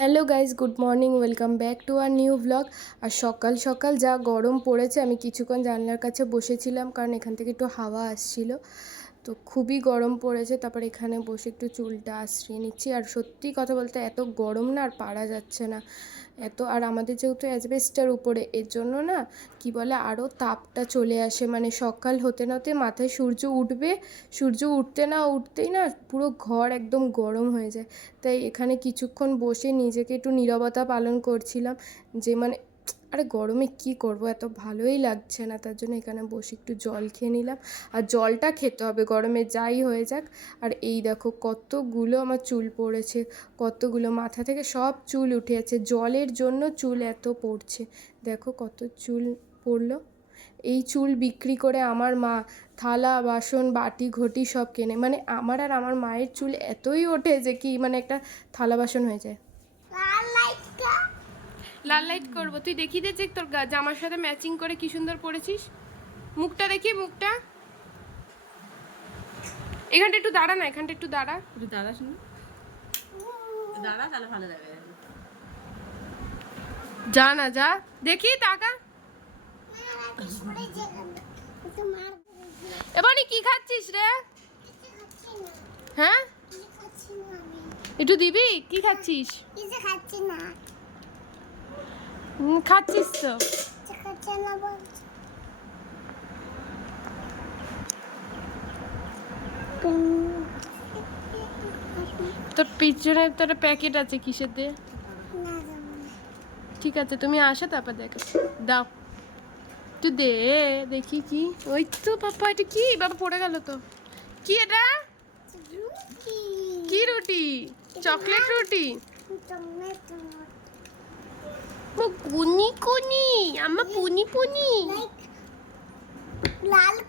Hello guys good morning, welcome back to our new blog. আর সকাল সকাল যা গরম পড়েছে, আমি কিছুক্ষণ জানলার কাছে বসেছিলাম, কারণ এখান থেকে একটু হাওয়া আসছিল। তো খুবই গরম পড়েছে, তারপর এখানে বসে একটু চুলটা আশ্রিয়ে নিচ্ছি। আর সত্যি কথা বলতে এত গরম না, আর পারা যাচ্ছে না। এত, আর আমাদের যেহেতু অ্যাজবেস্টার উপরে, এর জন্য না, কি বলে আরও তাপটা চলে আসে। মানে সকাল হতে না হতে মাথায় সূর্য উঠবে, সূর্য উঠতে না উঠতেই না পুরো ঘর একদম গরম হয়ে যায়। তাই এখানে কিছুক্ষণ বসে নিজেকে একটু নিরবতা পালন করছিলাম, যে মানে আরে গরমে কি করব? এত ভালোই লাগছে না, তার জন্য এখানে বসে একটু জল খেয়ে নিলাম। আর জলটা খেতে হবে, গরমে যাই হয়ে যাক। আর এই দেখো কতগুলো আমার চুল পড়েছে, কতগুলো মাথা থেকে সব চুল উঠে আছে। জলের জন্য চুল এত পড়ছে। দেখো কত চুল পড়ল। এই চুল বিক্রি করে আমার মা থালা, বাসন, বাটি, ঘটি সব কেনে। মানে আমার আর আমার মায়ের চুল এতই ওঠে যে কি মানে একটা থালা, বাসন হয়ে যায়। লাল লাইট করব। তুই দেখি দে যে তোর গা- জামার সাথে ম্যাচিং করে কি সুন্দর পরেছিস। মুখটা দেখি মুখটা। এখানটা একটু দাঁড়া না এখানটা একটু দাঁড়া। একটু দাঁড়া শুনি। দাঁড়া তাহলে ভালো যা না যা। দেখি টাকা পড়ে যেখান এবারে কি খাচ্ছিস রে? হ্যাঁ? একটু দিবি? কি খাচ্ছিস? কিছু খাচ্ছি না। খাচ্ছিস তো না বলছি তোর পিছনে তোর প্যাকেট আছে কিসের দিয়ে? ঠিক আছে তুমি আসো তারপর দেখো। দাও। তুই দে দেখি কি। ওই তো বাবা এটা কি? বাবা পড়ে গেল তো। কি এটা? কি রুটি? চকলেট রুটি? টমেটো মো কুনি কুনি আমা পুনি পুনি লাইক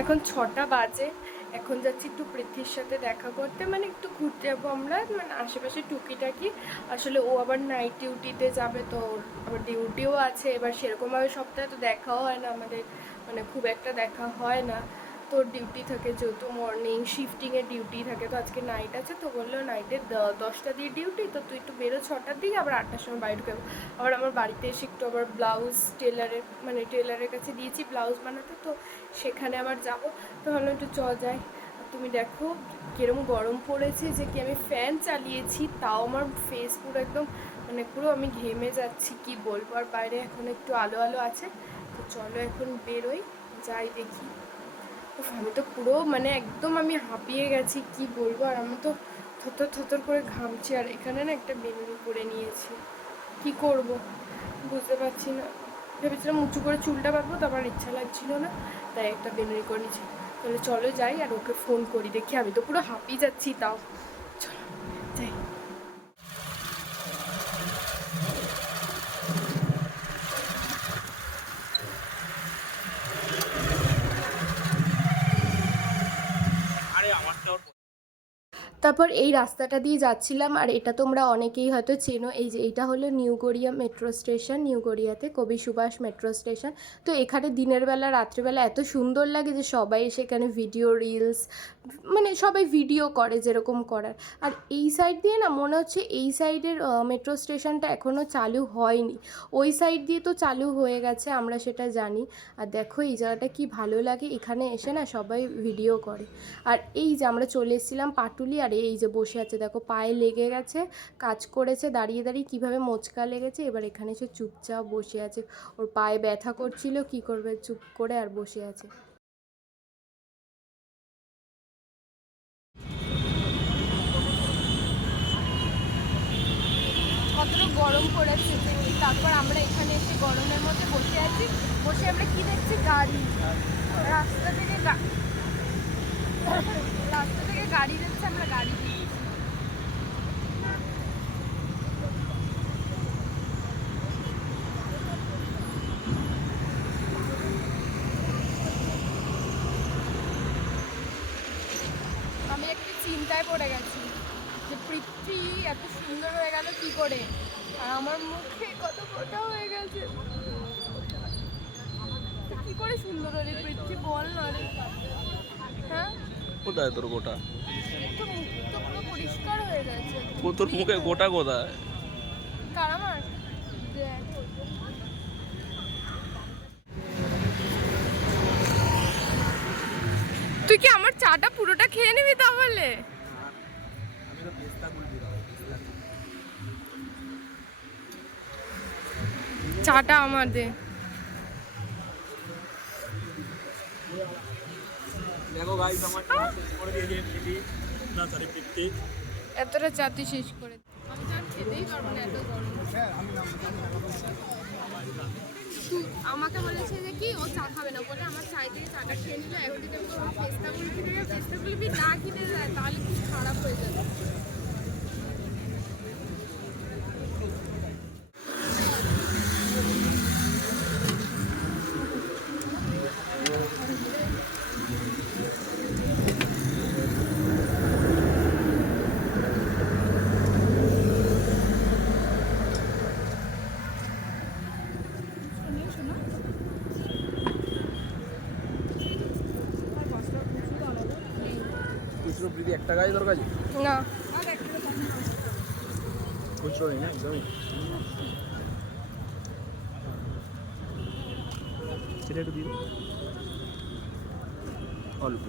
এখন ছটা বাজে। এখন যাচ্ছি একটু পৃথ্বীর সাথে দেখা করতে। মানে একটু ঘুরতে যাব আমরা। মানে আশেপাশে টুকিটাকি। আসলে ও আবার নাইট ডিউটিতে যাবে তো আবার ডিউটিও আছে। এবার সেরকমভাবে সপ্তাহে তো দেখাও হয় না আমাদের। মানে খুব একটা দেখা হয় না। তোর ডিউটি থাকে যেহেতু মর্নিং শিফটিংয়ের ডিউটি থাকে, তো আজকে নাইট আছে, তো বলল নাইটের দশটা দিয়ে ডিউটি তো তুই একটু বেরো ছটার দিকে, আবার আটটার সময় বাড়ি ঢুকে আবার আমার বাড়িতে এসে একটু আবার ব্লাউজ টেলারের মানে টেলারের কাছে দিয়েছি ব্লাউজ বানাতে, তো সেখানে আবার যাব, তো ভাবলাম একটু চ যাই। তুমি দেখো কিরম গরম পড়েছে যে কি আমি ফ্যান চালিয়েছি, তাও আমার ফেস পুরো একদম মানে পুরো আমি ঘেমে যাচ্ছি, কি বলব? আর বাইরে এখন একটু আলো আলো আছে, তো চলো এখন বেরোই, যাই দেখি। আমি তো পুরো মানে একদম আমি হাঁপিয়ে গেছি, কি বলব? আর আমি তো থতর থতর করে ঘামছি, আর এখানে না একটা বেনুনি করে নিয়েছি। কি করব? বুঝতে পারছি না। ভেবেছিলাম উঁচু করে চুলটা বাঁধবো তারপর ইচ্ছা লাগছিল না, তাই একটা বেনুনি করে নিয়েছি। তাহলে চলো যাই, আর ওকে ফোন করি, দেখি আমি তো পুরো হাঁপিয়ে যাচ্ছি তাও। চলো, যাই। তারপর এই রাস্তাটা দিয়ে যাচ্ছিলাম, আর এটা তোমরা অনেকেই হয়তো চেনো, এই যে এটা হলো new Garia metro station, new গড়িয়াতে কবি সুভাষ মেট্রো স্টেশন। তো এখানে দিনের বেলা, রাত্রিবেলা এত সুন্দর লাগে যে সবাই এসে এখানে ভিডিও, রিলস মানে সবাই ভিডিও করে যেরকম করার। আর এই সাইড দিয়ে না মনে হচ্ছে এই সাইডের মেট্রো স্টেশনটা এখনও চালু হয়নি। ওই সাইড দিয়ে তো চালু হয়ে গেছে, আমরা সেটা জানি। আর দেখো এই জায়গাটা কি ভালো লাগে, এখানে এসে না সবাই ভিডিও করে। আর এই যে আমরা চলে এসেছিলাম পাটুলি, আর এই যে বসে আছে, দেখো পায়ে লেগে গেছে, কাজ করেছে, দাঁড়িয়ে দাঁড়িয়ে কীভাবে মোচকা লেগেছে, এবার এখানে এসে চুপচাপ বসে আছে। ওর পায়ে ব্যথা করছিল, কি করবে, চুপ করে আর বসে আছে। গরম পড়েছে তারপর আমরা এখানে এসে গরমের মধ্যে বসে আছি। বসে আমরা কি দেখছি? গাড়ি। রাস্তা থেকে রাস্তা থেকে গাড়ি দেখছি, আমরা গাড়ি দেখছি। আমি একটু চিন্তায় পড়ে গেছি যে পৃথ্বী এত সুন্দর হয়ে গেল কি করে? আর আমার মুখে কত ফোটা হয়ে গেছে। কি করে সুন্দর হলি পৃথ্বী? বল না রে। হ্যাঁ? কোথায় তোর গোটা? পরিষ্কার হয়ে গেছে। তোর মুখে গোটা কোথায়? কার আমার? তুই কি আমার চাটা পুরোটা খেয়ে নিবি তাহলে? চাটা আমার দে। পিপি এতটা চা তুই শেষ করে খেতেই পারব না এত গরম। আমাকে বলেছে যে কি ও চা খাবে না। বলে আমার চাই থেকে চাটা খেয়ে নিল এখন যদি আমি পেস্তাগুলো কিনে দেয় পেস্তাগুলো না কিনে দেয় তাহলে খুব খারাপ হয়ে যাবে। খুচরো প্রীতি এক টাকাই তোর কাছে না। খুচরো নেই না একদমই। সেটা একটু দিন অল্প।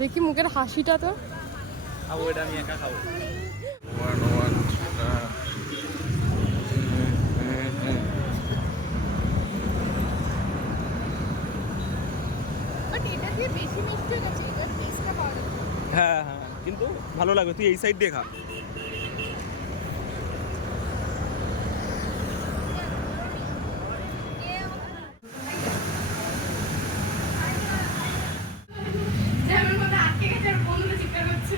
দেখি মুখের হাসিটা তো। খাব এটা আমি একা খাব ওয়ান ওয়ান বাট এটা দিয়ে বেশি মিষ্টি হয়ে গেছে এবার টেস্টটা পাওয়া যাচ্ছে হ্যাঁ হ্যাঁ কিন্তু ভালো লাগবে তুই এই সাইড দিয়ে খা যেমন মধ্যে আটকে গেছে আর বন্ধুরা চিৎকার করছে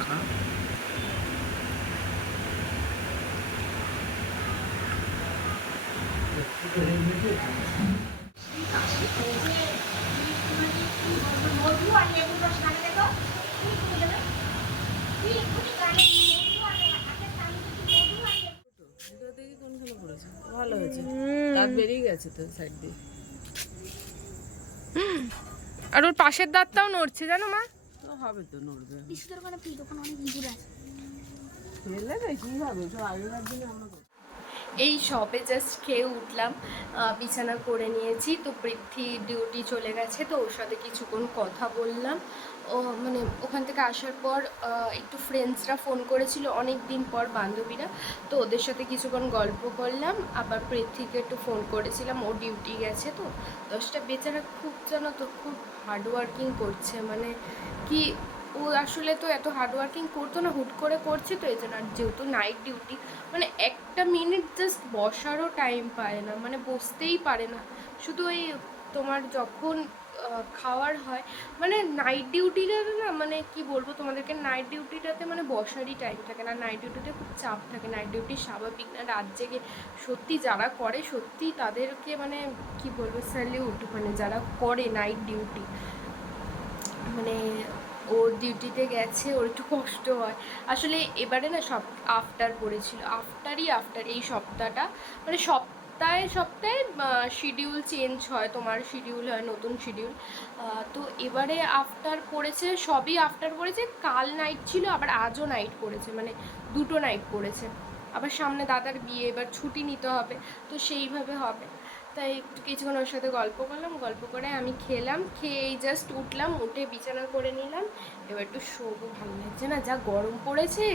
খা মধু আর লেবুর রস খাবে দেখো তুমি খুলে দেবে তুই এক্ষুনি গাড়ি মধু আর হাতের তালু মধু আর লেবু ভিতর থেকে কোনখানে পড়েছে ভালো হয়েছে দাঁত বেরিয়ে গেছে তো সাইড দিয়ে। আর ওর পাশের দাঁতটাও নড়ছে জানো মা? তো হবে তো নড়বে। বিশুদের ওখানে ওখানে অনেক ইঁদুর আছে ফেলে কি হবে? তো আগেকার দিনে আমরা। এই শপে জাস্ট খেয়ে উঠলাম। বিছানা করে নিয়েছি। তো পৃথ্বী ডিউটি চলে গেছে, তো ওর সাথে কিছুক্ষণ কথা বললাম। ও মানে ওখান থেকে আসার পর একটু ফ্রেন্ডসরা ফোন করেছিল অনেক দিন পর, বান্ধবীরা। তো ওদের সাথে কিছুক্ষণ গল্প করলাম। আবার পৃথ্বীকে একটু ফোন করেছিলাম, ও ডিউটি গেছে তো। দশটা বেচারা খুব জানো তো, খুব হার্ডওয়ার্কিং করছে। মানে কি ও আসলে তো এত হার্ডওয়ার্কিং করতো না, হুট করে করছে তো, এই জন্য আর যেহেতু নাইট ডিউটি মানে একটা মিনিট জাস্ট বসারও টাইম পায় না মানে বসতেই পারে না। শুধু ওই তোমার যখন খাওয়ার হয় মানে নাইট ডিউটিটাতে না মানে কি বলব তোমাদেরকে নাইট ডিউটিটাতে মানে বসারই টাইম থাকে না নাইট ডিউটিতে খুব চাপ থাকে। নাইট ডিউটি স্বাভাবিক না, রাত জেগে সত্যি যারা করে, সত্যি তাদেরকে মানে কি বলব স্যালিউট মানে যারা করে নাইট ডিউটি মানে ওর ডিউটিতে গেছে, ওর একটু কষ্ট হয়। আসলে এবারে না সব আফটার পড়েছিল আফটারই আফটার এই সপ্তাহটা। মানে সপ্তাহে সপ্তাহে শিডিউল চেঞ্জ হয়, তোমার শিডিউল হয়, নতুন শিডিউল তো এবারে আফটার পড়েছে, সবই আফটার পড়েছে। কাল নাইট ছিল, আবার আজও নাইট পড়েছে মানে দুটো নাইট পড়েছে। আবার সামনে দাদার বিয়ে, এবার ছুটি নিতে হবে, তো সেইভাবে হবে। তাই একটু কিছুক্ষণ ওর সাথে গল্প করলাম, গল্প করে আমি খেলাম খেয়ে জাস্ট উঠলাম, উঠে বিছানা করে নিলাম। এবার একটু শোবো, ভালো লাগছে না, যা গরম পড়েছে,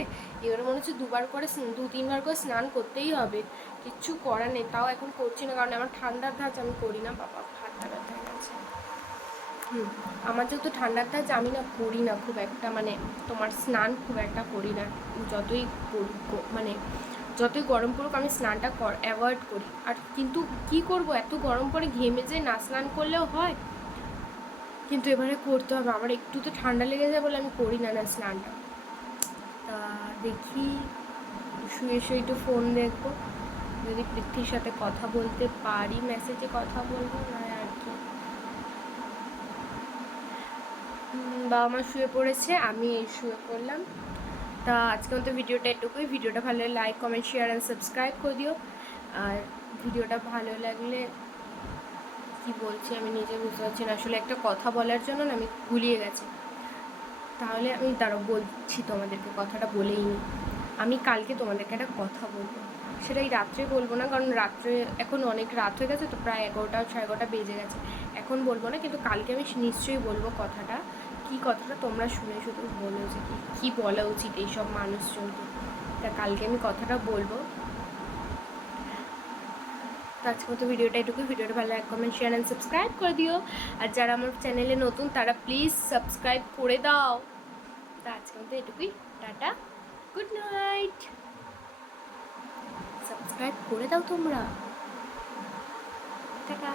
এবার মনে হচ্ছে দুবার করে দু, তিনবার করে স্নান করতেই হবে। কিচ্ছু করার নেই, তাও এখন করছি না, কারণ আমার ঠান্ডার ধাঁচ আমি করি না, বাবা ঠান্ডা ব্যথা গেছে হুম, আমার যেহেতু ঠান্ডার ধাঁচ, আমি না করি না খুব একটা মানে তোমার স্নান খুব একটা করি না, যতই মানে যতই গরম পড়ুক আমি স্নানটা কর অ্যাভয়েড করি। আর কিন্তু কি করব? এত গরম পরে ঘেমে যে না স্নান করলেও হয়। কিন্তু এবারে করতে হবে। আমার একটু তো ঠান্ডা লেগে যায় বলে আমি করি না না স্নানটা। তা দেখি, শুয়ে শুয়ে একটু ফোন দেখব। যদি পৃথ্বীর সাথে কথা বলতে পারি মেসেজে কথা বলব, না আর কি। বাবা মা শুয়ে পড়েছে, আমি শুয়ে পড়লাম। তা আজকে মতো ভিডিওটা এটুকুই। ভিডিওটা ভালো like comment share and subscribe করে দিও। আর ভিডিওটা ভালো লাগলে কি বলছি আমি নিজে বুঝতে পারছি না। আসলে একটা কথা বলার জন্য না আমি গুলিয়ে গেছি। তাহলে আমি দাঁড়াও বলছি তোমাদেরকে, কথাটা বলেই নি। আমি কালকে তোমাদেরকে একটা কথা বলব। সেটা এই রাত্রে বলব না, কারণ রাত্রে এখন অনেক রাত হয়ে গেছে, তো প্রায় এগারোটা, সাড়ে এগারোটা বেজে গেছে। এখন বলব না, কিন্তু কালকে আমি নিশ্চয়ই বলব কথাটা। কি কথাটা তোমরা শুনে শুধু বলো যে কি বলা উচিত এইসব মানুষজনকে? তা কালকে আমি কথাটা বলব। আজকে মতো ভিডিওটা এটুকু ভিডিওটা ভালো like comment share and subscribe করে দিও। আর যারা আমার চ্যানেলে নতুন, তারা প্লিজ সাবস্ক্রাইব করে দাও। তা আজকে মতো এটুকুই। টাটা। গুড নাইট সাবস্ক্রাইব করে দাও তোমরা। টাটা।